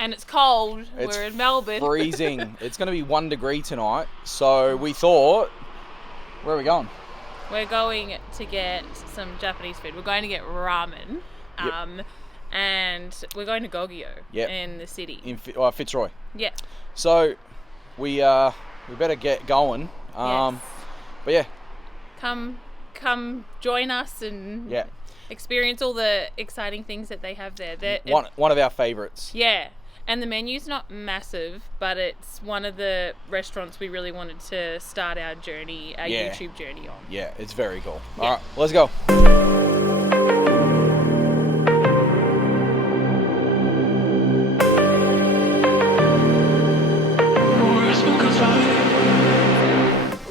And it's cold. It's We're in Melbourne. freezing. It's going to be 1 degree tonight. So we thought, where are we going? We're going to get some Japanese food. We're going to get ramen. Yep. And we're going to Gogyo in the city. In Fitzroy. Yeah. So we better get going. Yes. But yeah. Come join us and experience all the exciting things that they have there. One of our favourites. Yeah. And the menu's not massive, but it's one of the restaurants we really wanted to start our journey, our YouTube journey on. Yeah, it's very cool. Yeah. All right, let's go.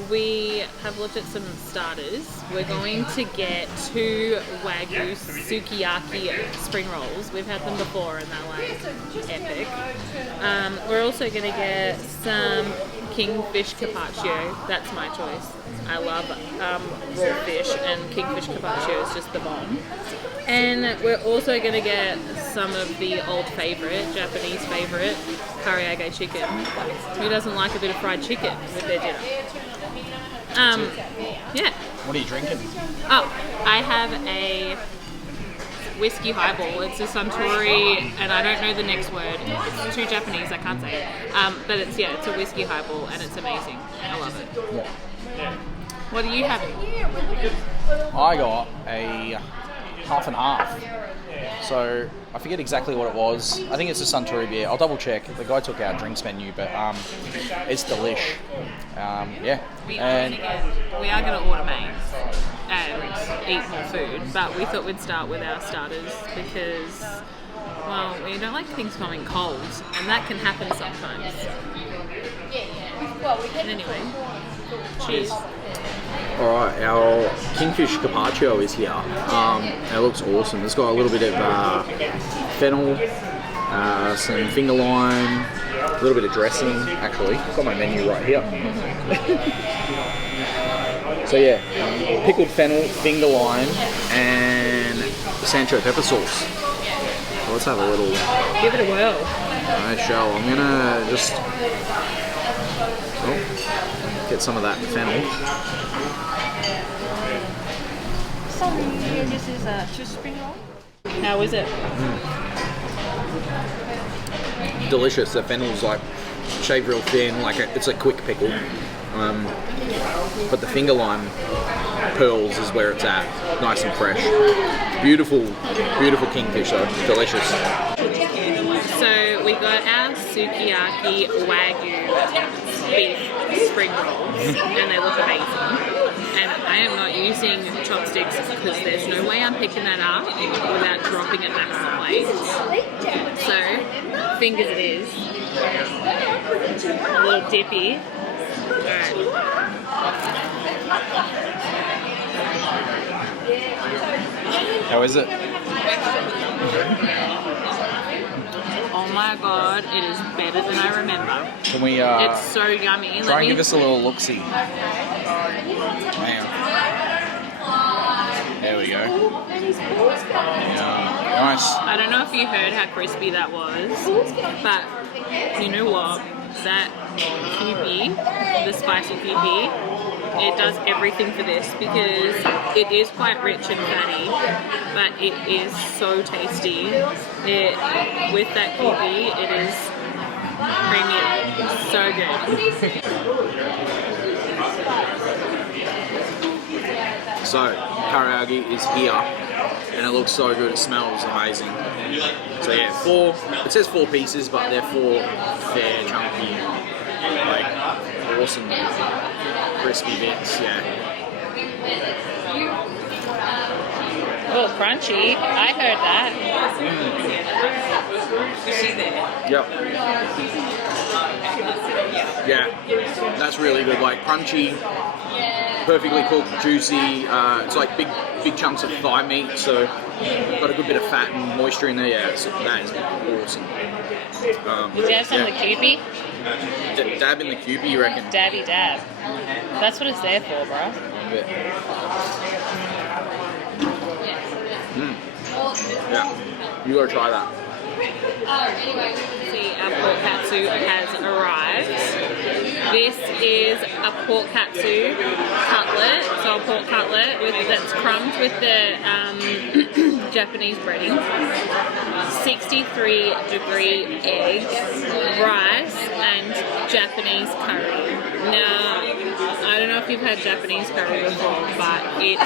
We have looked at some starters. We're going to get 2 Wagyu sukiyaki spring rolls. We've had them before and they're like epic. We're also going to get some kingfish carpaccio. That's my choice. I love raw fish, and kingfish carpaccio is just the bomb. And we're also going to get some of the old favourite, Japanese favourite, karaage chicken. Who doesn't like a bit of fried chicken with their dinner? Yeah. What are you drinking? Oh, I have a whiskey highball. It's a Suntory, and I don't know the next word. It's too Japanese, I can't say it. But it's a whiskey highball, and it's amazing. I love it. Yeah. What are you having? I got a half and half. So I forget exactly what it was. I think it's a Suntory beer. I'll double check. The guy took our drinks menu, but it's delish. We are going to order mains and eat more food, but we thought we'd start with our starters because, well, we don't like things coming cold, and that can happen sometimes. And anyway, cheers. Alright, our kingfish carpaccio is here. It looks awesome. It's got a little bit of fennel, some finger lime, a little bit of dressing, actually. I've got my menu right here. So yeah, pickled fennel, finger lime, and Sancho pepper sauce. So let's have a little... Give it a whirl. I shall. I'm gonna just get some of that fennel. Sorry, this is a 2 spring roll. How is it? Delicious. The fennel's like shaved real thin, like it's a quick pickle. But the finger lime pearls is where it's at, nice and fresh. Beautiful, beautiful kingfish though, delicious. So we got our sukiyaki Wagyu beef spring rolls, and they look amazing. And I am not using chopsticks because there's no way I'm picking that up without dropping it back on the plate. So, fingers it is. A little dippy. Alright. How is it? Oh my god, it is better than I remember. Can we it's so yummy. try and give us a little look-see? Hang on. There we go. Nice. I don't know if you heard how crispy that was, but you know what? That kiwi, the spicy kiwi, it does everything for this because it is quite rich and fatty, but it is so tasty. With that kiwi, it is premium. So good. So, karaage is here, and it looks so good. It smells amazing. So yeah, it says 4 pieces, but they're 4 fair, chunky, like, awesome, crispy bits, yeah. Oh, crunchy. I heard that. You see that? Yep. Yeah, that's really good. Like crunchy, perfectly cooked, juicy. It's like big chunks of thigh meat, so got a good bit of fat and moisture in there. Yeah, so that is awesome. Did you have some of the Kewpie? Dab in the Kewpie, you reckon? Dabby dab. That's what it's there for, bro. Yeah, you gotta try that. See, our pork katsu has arrived. This is a pork katsu cutlet, so a pork cutlet that's crumbed with the Japanese breading, 63-degree egg, rice, and Japanese curry. Now, I don't know if you've had Japanese curry before, but it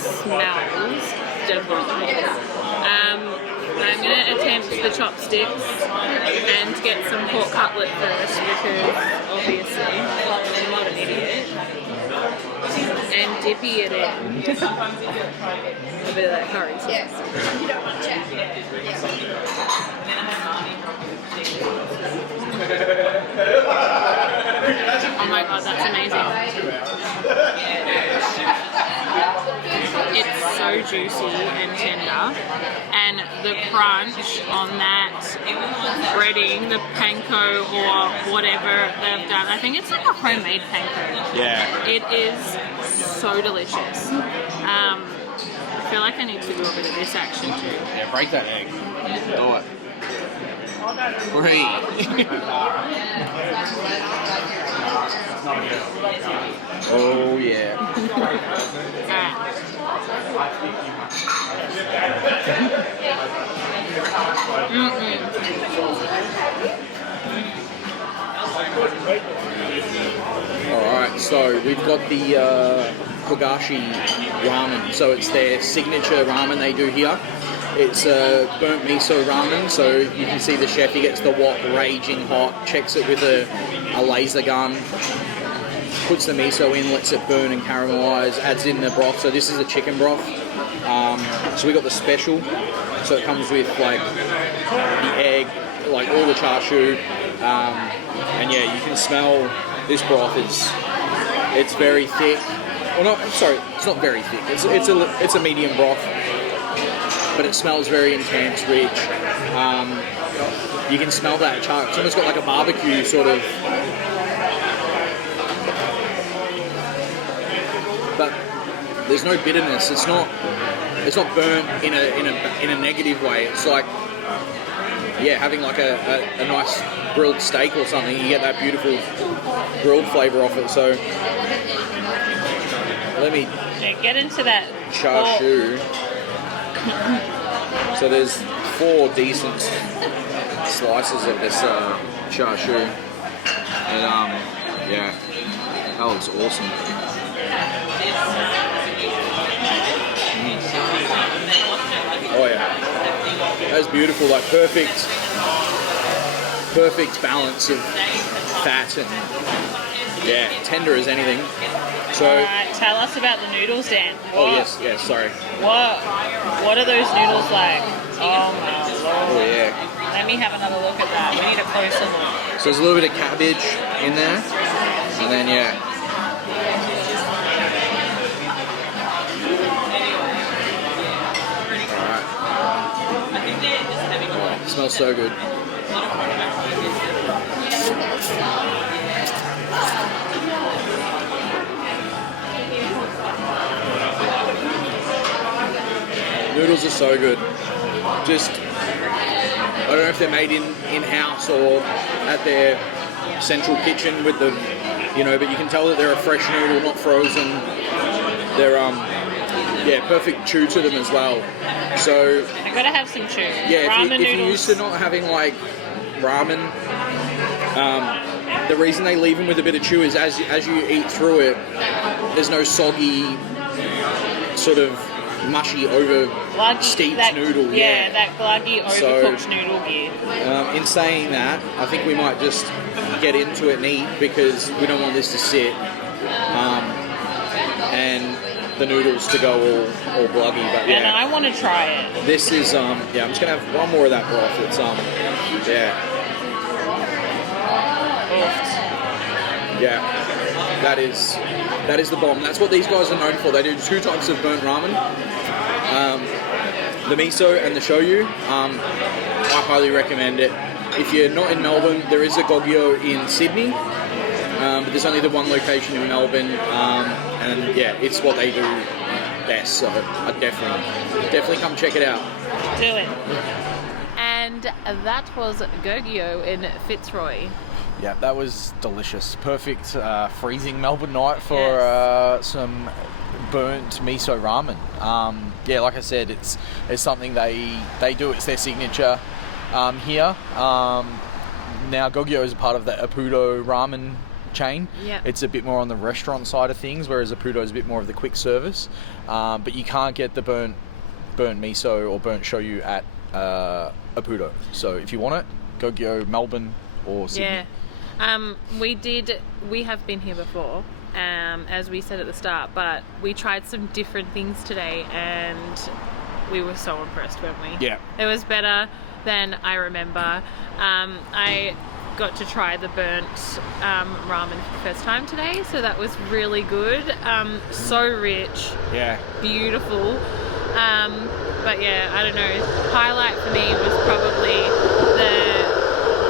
smells divine. I'm going to attempt the chopsticks and get some pork cutlet first because obviously I'm not an idiot. And dippy it in. A bit of that curry sauce. Oh my god, that's amazing. It's so juicy and tender, and the crunch on that breading, the panko or whatever they've done, I think it's like a homemade panko. Yeah. It is so delicious. I feel like I need to do a bit of this action too. Yeah, break that egg. Do it. Breathe. Oh yeah. Alright, so we've got the Kogashi ramen. So it's their signature ramen they do here. It's a burnt miso ramen, so you can see the chef, he gets the wok raging hot, checks it with a laser gun, puts the miso in, lets it burn and caramelize, adds in the broth. So this is a chicken broth. So we got the special, so it comes with like the egg, like all the char siu, and yeah, you can smell this broth. It's very thick. Well, not sorry, it's not very thick. It's a medium broth, but it smells very intense, rich. You can smell that char. It's almost got like a barbecue sort of. But there's no bitterness. It's not burnt in a negative way. It's like, yeah, having like a nice grilled steak or something. You get that beautiful grilled flavour off it. So let me get into that char siu. So there's 4 decent slices of this char siu, and yeah, that looks awesome. Oh yeah, that's beautiful. Like perfect balance of fat and yeah, tender as anything. So alright, tell us about the noodles, Dan. Oh yes, sorry. What are those noodles like? Oh my lord. Oh yeah. Let me have another look at that. We need a closer look. So there's a little bit of cabbage in there, and then yeah. Alright. Oh, it smells so good. Noodles are so good. Just, I don't know if they're made in-house or at their central kitchen with the, but you can tell that they're a fresh noodle, not frozen. They're, yeah, perfect chew to them as well. So I gotta have some chew. Yeah, Ramen if you're used to not having like ramen, the reason they leave them with a bit of chew is as you eat through it, there's no soggy sort of mushy over steeped noodle. Yeah, that gluggy overcooked noodle gear. In saying that, I think we might just get into it and eat because we don't want this to sit and the noodles to go all gluggy. But yeah, and I want to try it. This is yeah, I'm just gonna have one more of that broth. It's yeah. Yeah, that is the bomb. That's what these guys are known for. They do 2 types of burnt ramen, the miso and the shoyu. I highly recommend it. If you're not in Melbourne, there is a Gogyo in Sydney, but there's only the one location in Melbourne, and yeah, it's what they do best. So I definitely come check it out. Do it. And that was Gogyo in Fitzroy. Yeah, that was delicious. Perfect freezing Melbourne night for some burnt miso ramen. Yeah, like I said, it's something they do. It's their signature here. Now Gogyo is a part of the ippudo ramen chain. Yeah. It's a bit more on the restaurant side of things, whereas ippudo is a bit more of the quick service. But you can't get the burnt miso or burnt shoyu at ippudo. So if you want it, Gogyo, Melbourne or Sydney. Yeah. We have been here before, as we said at the start, but we tried some different things today and we were so impressed, weren't we? Yeah. It was better than I remember. I got to try the burnt ramen for the first time today, so that was really good. So rich. Yeah. Beautiful. But yeah, I don't know. Highlight for me was probably the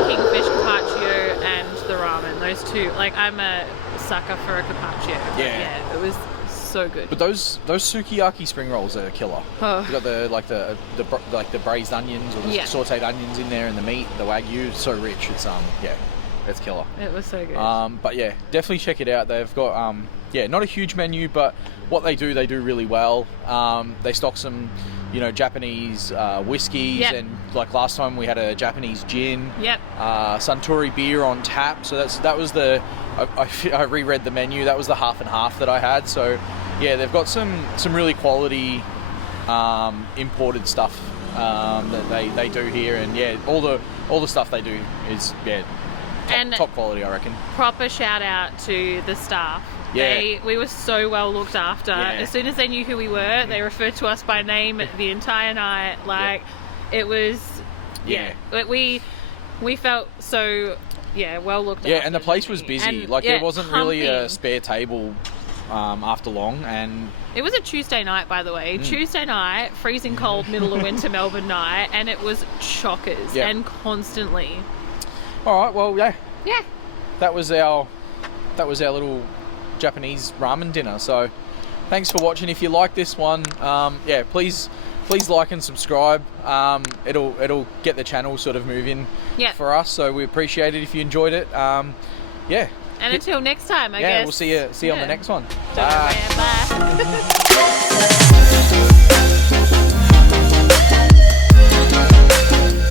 kingfish carpaccio and the ramen. Those two. Like, I'm a sucker for a carpaccio. Yeah, it was so good. But those sukiyaki spring rolls are killer. Oh. You got the braised onions or the sautéed onions in there, and the meat, the wagyu, so rich. It's it's killer. It was so good. But yeah, definitely check it out. They've got not a huge menu, but what they do really well. They stock some, Japanese whiskeys, and like last time we had a Japanese gin. Yep. Suntory beer on tap. So that was I reread the menu. That was the half and half that I had. So yeah, they've got some really quality imported stuff that they do here, and yeah, all the stuff they do is top quality, I reckon. Proper shout out to the staff. Yeah. We were so well looked after. Yeah. As soon as they knew who we were, they referred to us by name the entire night. Like, it was, we felt so, well looked after. Yeah, and the place was busy. And, there wasn't really a pumping. spare table after long, and it was a Tuesday night, by the way. Tuesday night, freezing cold, middle of winter Melbourne night, and it was chockers and constantly. All right, well, yeah. Yeah. That was our little Japanese ramen dinner. So thanks for watching. If you like this one, please like and subscribe. It'll get the channel sort of moving for us, so we appreciate it if you enjoyed it. And until next time, I guess. We'll see you on the next one. Bye.